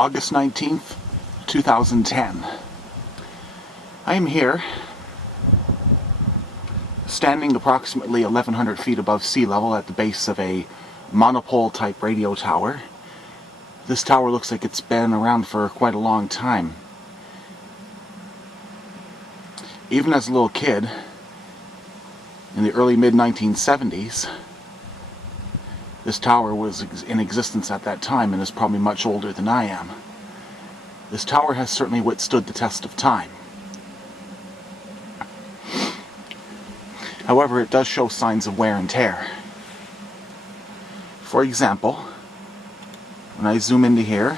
August 19th, 2010. I am here, standing approximately 1,100 feet above sea level at the base of a monopole type radio tower. This tower looks like it's been around for quite a long time. Even as a little kid, in the early mid-1970s, this tower was in existence at that time and is probably much older than I am. This tower has certainly withstood the test of time. However, it does show signs of wear and tear. For example, when I zoom into here,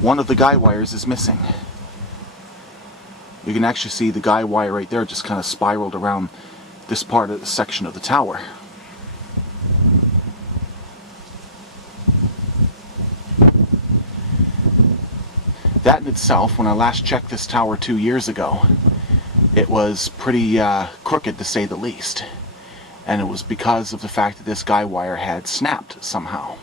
one of the guy wires is missing. You can actually see the guy wire right there just kind of spiraled around this part of the section of the tower. That in itself, when I last checked this tower 2 years ago, it was pretty crooked to say the least. And it was because of the fact that this guy wire had snapped somehow.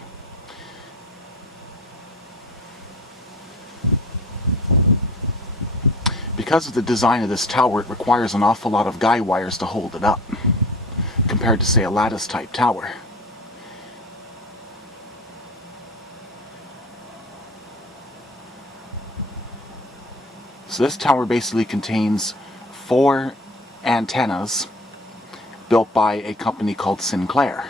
Because of the design of this tower, it requires an awful lot of guy wires to hold it up, compared to, say, a lattice type tower. So this tower basically contains 4 antennas built by a company called Sinclair.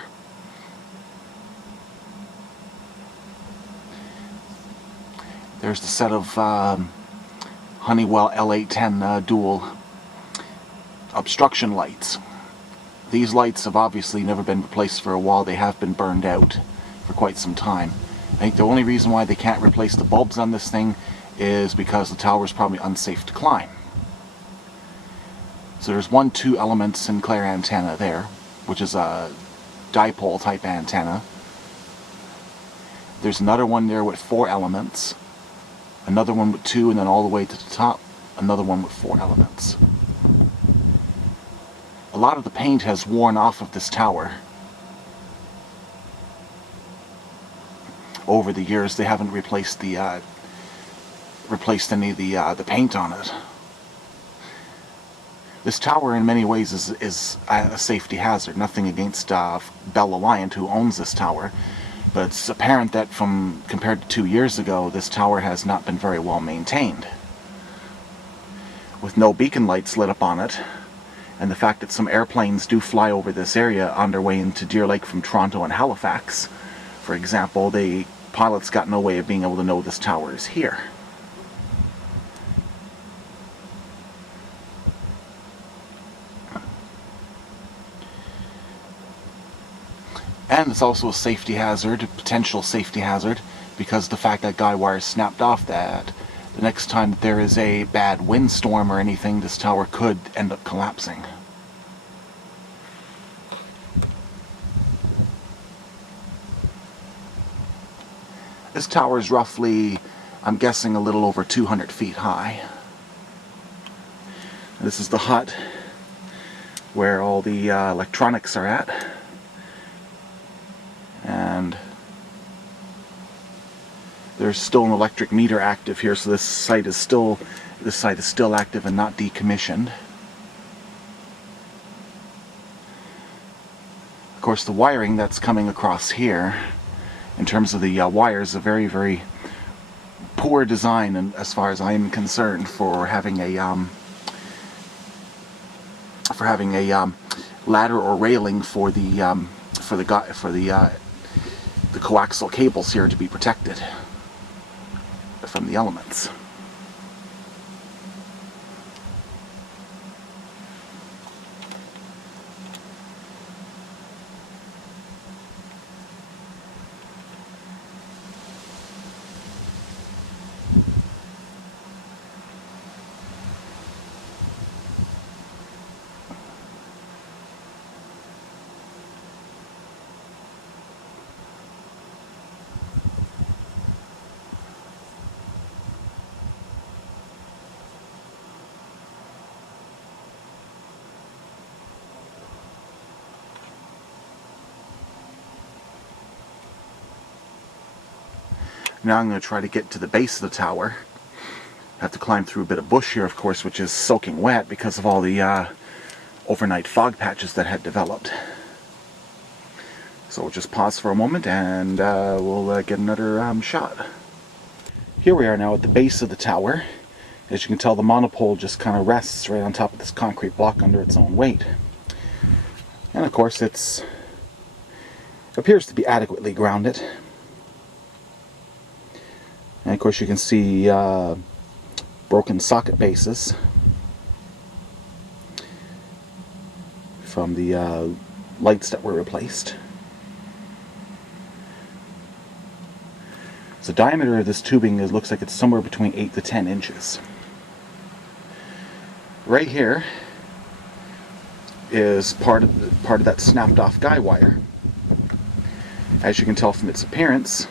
There's the set of Honeywell L810 dual obstruction lights. These lights have obviously never been replaced for a while. They have been burned out for quite some time. I think the only reason why they can't replace the bulbs on this thing is because the tower is probably unsafe to climb. So there's one 2-element Sinclair antenna there, which is a dipole type antenna. There's another one there with 4 elements, another one with 2, and then all the way to the top, another one with 4 elements. A lot of the paint has worn off of this tower. Over the years, they haven't replaced any of the paint on it. This tower, in many ways, is a safety hazard. Nothing against Bell Aliant, who owns this tower, but it's apparent that compared to 2 years ago, this tower has not been very well maintained. With no beacon lights lit up on it, and the fact that some airplanes do fly over this area on their way into Deer Lake from Toronto and Halifax, for example, the pilots got no way of being able to know this tower is here. And it's also a safety hazard, a potential safety hazard, because the fact that guy wire snapped off, that the next time that there is a bad windstorm or anything, this tower could end up collapsing. This tower is roughly, I'm guessing, a little over 200 feet high. This is the hut where all the electronics are at. And there's still an electric meter active here, so this site is still active and not decommissioned. Of course, the wiring that's coming across here, in terms of the wires, a very, very poor design, and as far as I am concerned, for having a ladder or railing for the coaxial cables here to be protected from the elements. Now I'm going to try to get to the base of the tower. I have to climb through a bit of bush here, of course, which is soaking wet because of all the overnight fog patches that had developed. So we'll just pause for a moment and we'll get another shot. Here we are now at the base of the tower. As you can tell, the monopole just kind of rests right on top of this concrete block under its own weight. And of course it appears to be adequately grounded. And of course you can see broken socket bases from the lights that were replaced. The diameter of this tubing looks like it's somewhere between 8 to 10 inches. Right here is part of that snapped off guy wire. As you can tell from its appearance,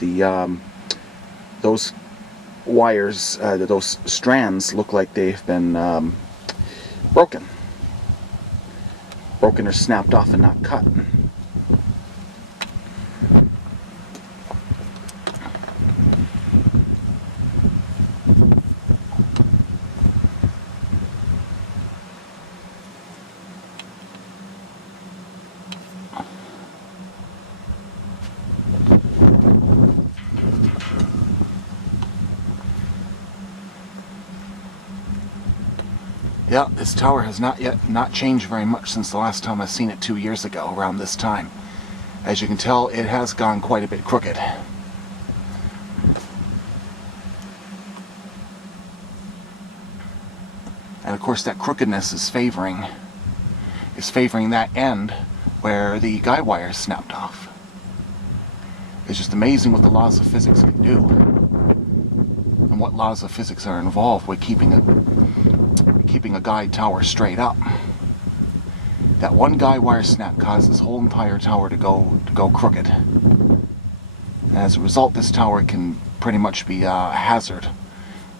those wires, those strands look like they've been broken or snapped off and not cut. Yeah, this tower has not changed very much since the last time I've seen it 2 years ago, around this time. As you can tell, it has gone quite a bit crooked. And of course that crookedness is favoring that end where the guy wire snapped off. It's just amazing what the laws of physics can do, and what laws of physics are involved with keeping a guide tower straight up. That one guy wire snap caused this whole entire tower to go crooked. And as a result, this tower can pretty much be a hazard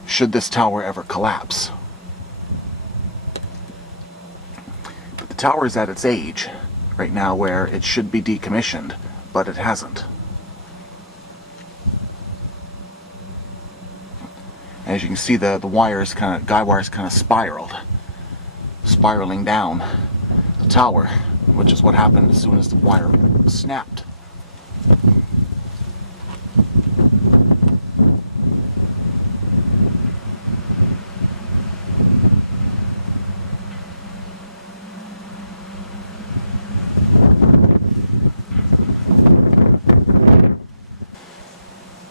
should this tower ever collapse. But the tower is at its age right now where it should be decommissioned, but it hasn't. As you can see, the guy wires kind of spiraling down the tower, which is what happened as soon as the wire snapped.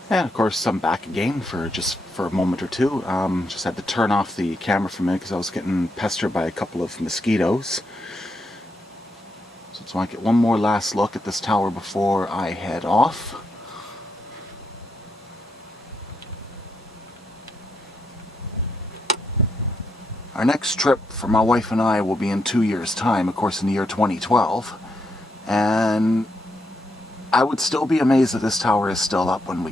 And of course I'm back again for a moment or two. Just had to turn off the camera for a minute because I was getting pestered by a couple of mosquitoes. So I want to get one more last look at this tower before I head off. Our next trip for my wife and I will be in 2 years' time, of course in the year 2012. And I would still be amazed that this tower is still up when we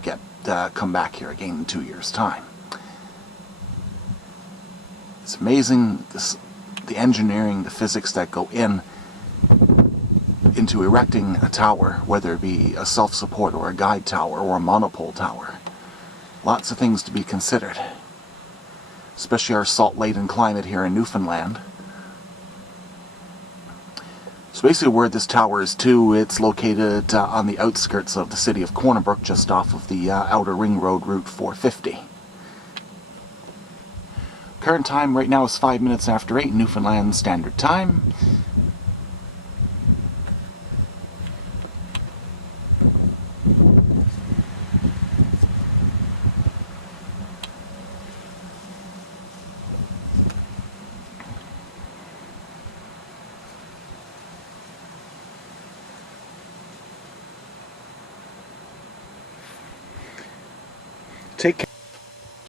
come back here again in 2 years' time. It's amazing the engineering, the physics that go into erecting a tower, whether it be a self-support or a guide tower or a monopole tower. Lots of things to be considered, especially our salt-laden climate here in Newfoundland. So basically where this tower is too, it's located on the outskirts of the city of Corner Brook, just off of the Outer Ring Road Route 450. Current time right now is 5 minutes after 8 Newfoundland Standard Time.